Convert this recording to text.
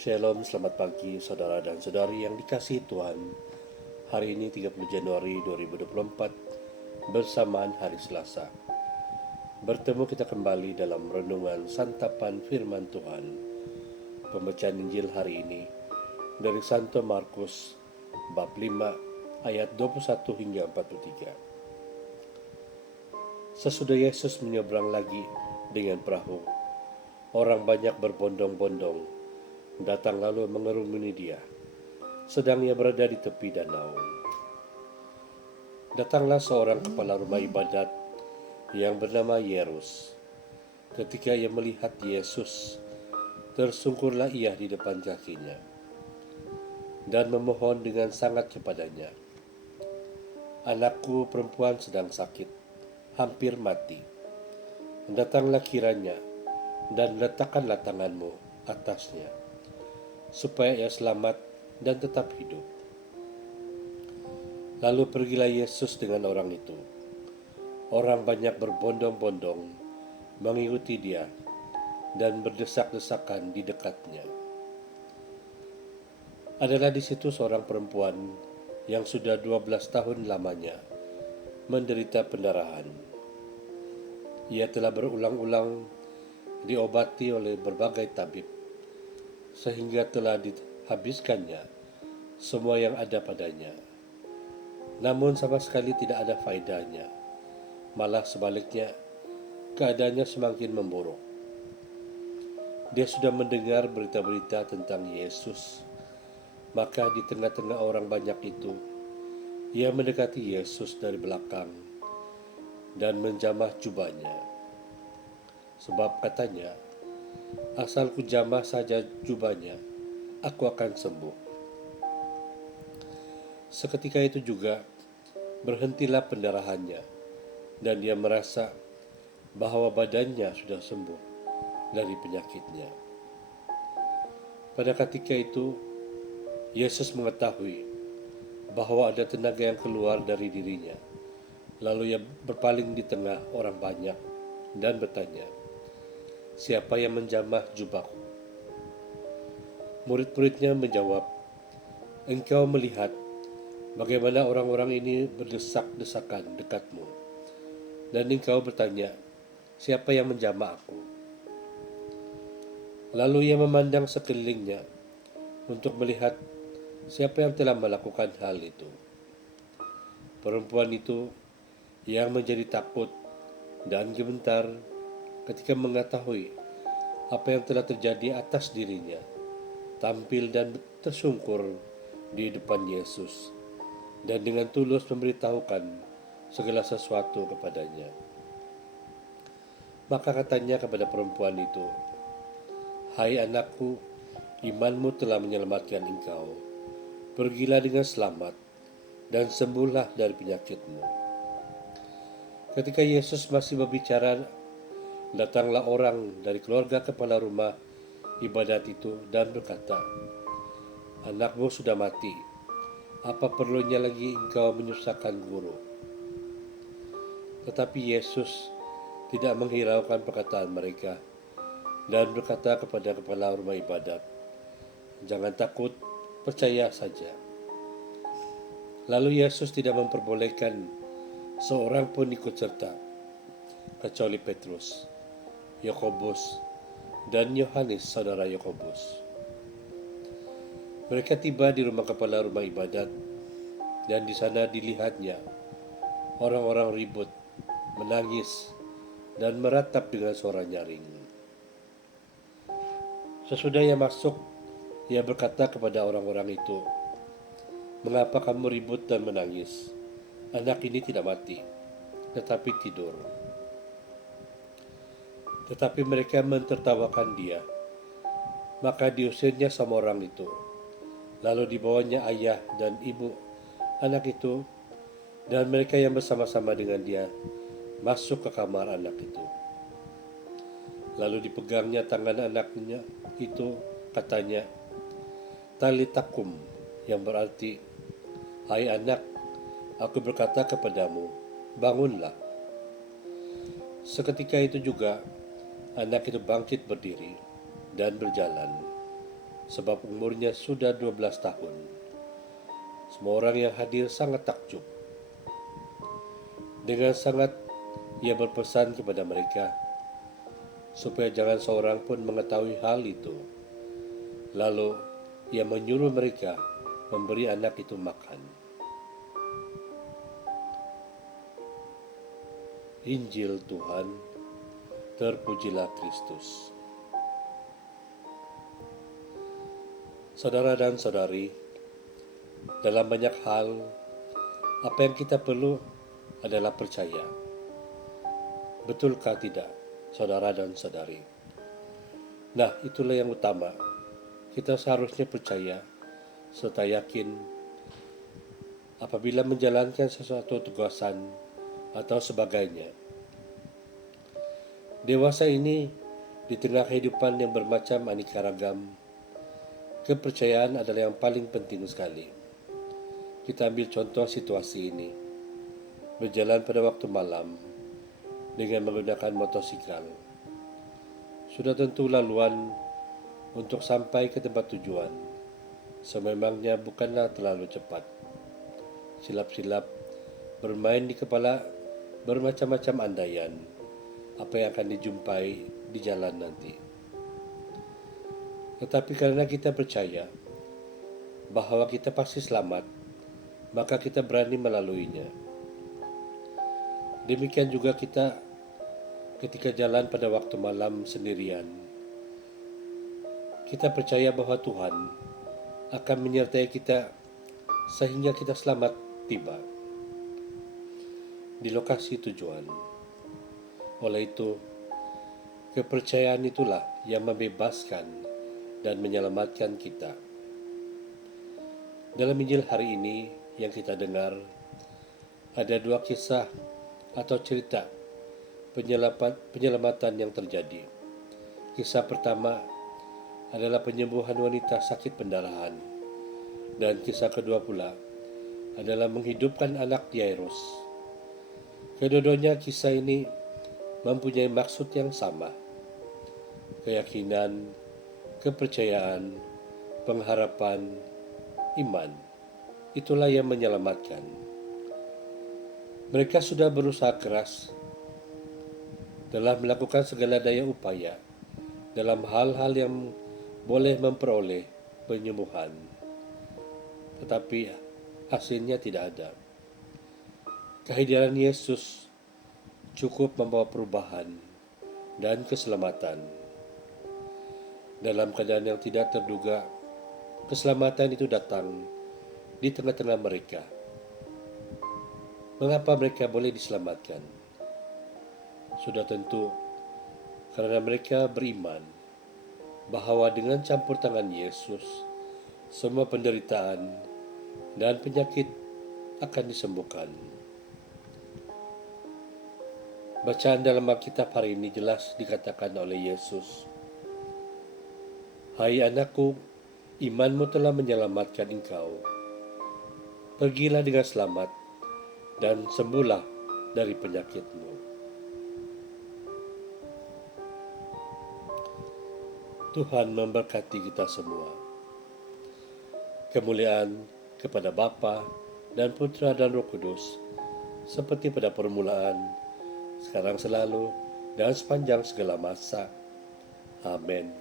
Shalom, selamat pagi saudara dan saudari yang dikasihi Tuhan. Hari ini 30 Januari 2024 bersamaan hari Selasa. Bertemu kita kembali dalam renungan santapan firman Tuhan. Pembacaan Injil hari ini dari Santo Markus bab 5 ayat 21 hingga 43. Sesudah Yesus menyeberang lagi dengan perahu, orang banyak berbondong-bondong datang lalu mengerumuni dia, sedang ia berada di tepi danau. Datanglah seorang kepala rumah ibadat yang bernama Yairus. Ketika ia melihat Yesus, tersungkurlah ia di depan kakinya dan memohon dengan sangat kepadanya, "Anakku perempuan sedang sakit, hampir mati. Datanglah kiranya dan letakkanlah tanganmu atasnya, supaya ia selamat dan tetap hidup." Lalu pergilah Yesus dengan orang itu. Orang banyak berbondong-bondong mengikuti dia dan berdesak-desakan di dekatnya. Adalah di situ seorang perempuan yang sudah 12 tahun lamanya menderita pendarahan. Ia telah berulang-ulang diobati oleh berbagai tabib, sehingga telah dihabiskannya semua yang ada padanya. Namun sama sekali tidak ada faedahnya. Malah sebaliknya, keadaannya semakin memburuk. Dia sudah mendengar berita-berita tentang Yesus. Maka di tengah-tengah orang banyak itu, ia mendekati Yesus dari belakang dan menjamah jubahnya. Sebab katanya, "Asal ku jamah saja jubahnya, aku akan sembuh." Seketika itu juga berhentilah pendarahannya, dan dia merasa bahwa badannya sudah sembuh dari penyakitnya. Pada ketika itu, Yesus mengetahui bahwa ada tenaga yang keluar dari dirinya. Lalu ia berpaling di tengah orang banyak dan bertanya, "Siapa yang menjamah jubahku?" Murid-muridnya menjawab, "Engkau melihat bagaimana orang-orang ini berdesak-desakan dekatmu, dan engkau bertanya, siapa yang menjamah aku?" Lalu ia memandang sekelilingnya untuk melihat siapa yang telah melakukan hal itu. Perempuan itu yang menjadi takut dan gemetar ketika mengetahui apa yang telah terjadi atas dirinya, tampil dan tersungkur di depan Yesus dan dengan tulus memberitahukan segala sesuatu kepadanya. Maka katanya kepada perempuan itu, "Hai anakku, imanmu telah menyelamatkan engkau. Pergilah dengan selamat dan sembuhlah dari penyakitmu." Ketika Yesus masih berbicara, datanglah orang dari keluarga kepala rumah ibadat itu dan berkata, "Anakmu sudah mati. Apa perlunya lagi engkau menyusahkan guru?" Tetapi Yesus tidak menghiraukan perkataan mereka dan berkata kepada kepala rumah ibadat, "Jangan takut, percaya saja." Lalu Yesus tidak memperbolehkan seorang pun ikut serta, kecuali Petrus, Yakobus, dan Yohanes saudara Yakobus. Mereka tiba di rumah kepala rumah ibadat, dan di sana dilihatnya orang-orang ribut, menangis, dan meratap dengan suara nyaring. Sesudah ia masuk, ia berkata kepada orang-orang itu, "Mengapa kamu ribut dan menangis? Anak ini tidak mati, tetapi tidur." Tetapi mereka mentertawakan dia. Maka diusirnya sama orang itu. Lalu dibawanya ayah dan ibu anak itu dan mereka yang bersama-sama dengan dia masuk ke kamar anak itu. Lalu dipegangnya tangan anaknya itu, katanya, "Talitakum," yang berarti, "Hai anak, aku berkata kepadamu, bangunlah." Seketika itu juga anak itu bangkit berdiri dan berjalan. sebab umurnya sudah 12 tahun. Semua orang yang hadir sangat takjub. Dengan sangat ia berpesan kepada mereka, supaya jangan seorang pun mengetahui hal itu. Lalu ia menyuruh mereka memberi anak itu makan. Injil Tuhan, terpujilah Kristus. Saudara dan saudari, dalam banyak hal, apa yang kita perlu adalah percaya. Betulkah tidak, saudara dan saudari? Nah, itulah yang utama. Kita seharusnya percaya serta yakin apabila menjalankan sesuatu tugasan atau sebagainya. Dewasa ini di tengah kehidupan yang bermacam aneka ragam, kepercayaan adalah yang paling penting sekali. Kita ambil contoh situasi ini. Berjalan pada waktu malam dengan menggunakan motosikal. Sudah tentu laluan untuk sampai ke tempat tujuan. Sememangnya bukanlah terlalu cepat. Silap-silap bermain di kepala bermacam-macam andaian apa yang akan dijumpai di jalan nanti. Tetapi karena kita percaya bahwa kita pasti selamat, maka kita berani melaluinya. Demikian juga kita ketika jalan pada waktu malam sendirian. Kita percaya bahwa Tuhan akan menyertai kita sehingga kita selamat tiba di lokasi tujuan. Oleh itu, kepercayaan itulah yang membebaskan dan menyelamatkan kita. Dalam Injil hari ini yang kita dengar, ada dua kisah atau cerita penyelamatan yang terjadi. Kisah pertama adalah penyembuhan wanita sakit pendarahan, dan kisah kedua pula adalah menghidupkan anak Yairus. Kedua-duanya kisah ini mempunyai maksud yang sama, keyakinan, kepercayaan, pengharapan, iman. Itulah yang menyelamatkan. Mereka sudah berusaha keras dalam melakukan segala daya upaya dalam hal-hal yang boleh memperoleh penyembuhan. Tetapi hasilnya tidak ada. Kehadiran Yesus cukup membawa perubahan dan keselamatan. Dalam keadaan yang tidak terduga, keselamatan itu datang di tengah-tengah mereka. Mengapa mereka boleh diselamatkan? Sudah tentu karena mereka beriman bahwa dengan campur tangan Yesus, semua penderitaan dan penyakit akan disembuhkan. Bacaan dalam Alkitab hari ini jelas dikatakan oleh Yesus, "Hai anakku, imanmu telah menyelamatkan engkau. Pergilah dengan selamat dan sembuhlah dari penyakitmu." Tuhan memberkati kita semua. Kemuliaan kepada Bapa dan Putra dan Roh Kudus, seperti pada permulaan, sekarang selalu, dan sepanjang segala masa. Amin.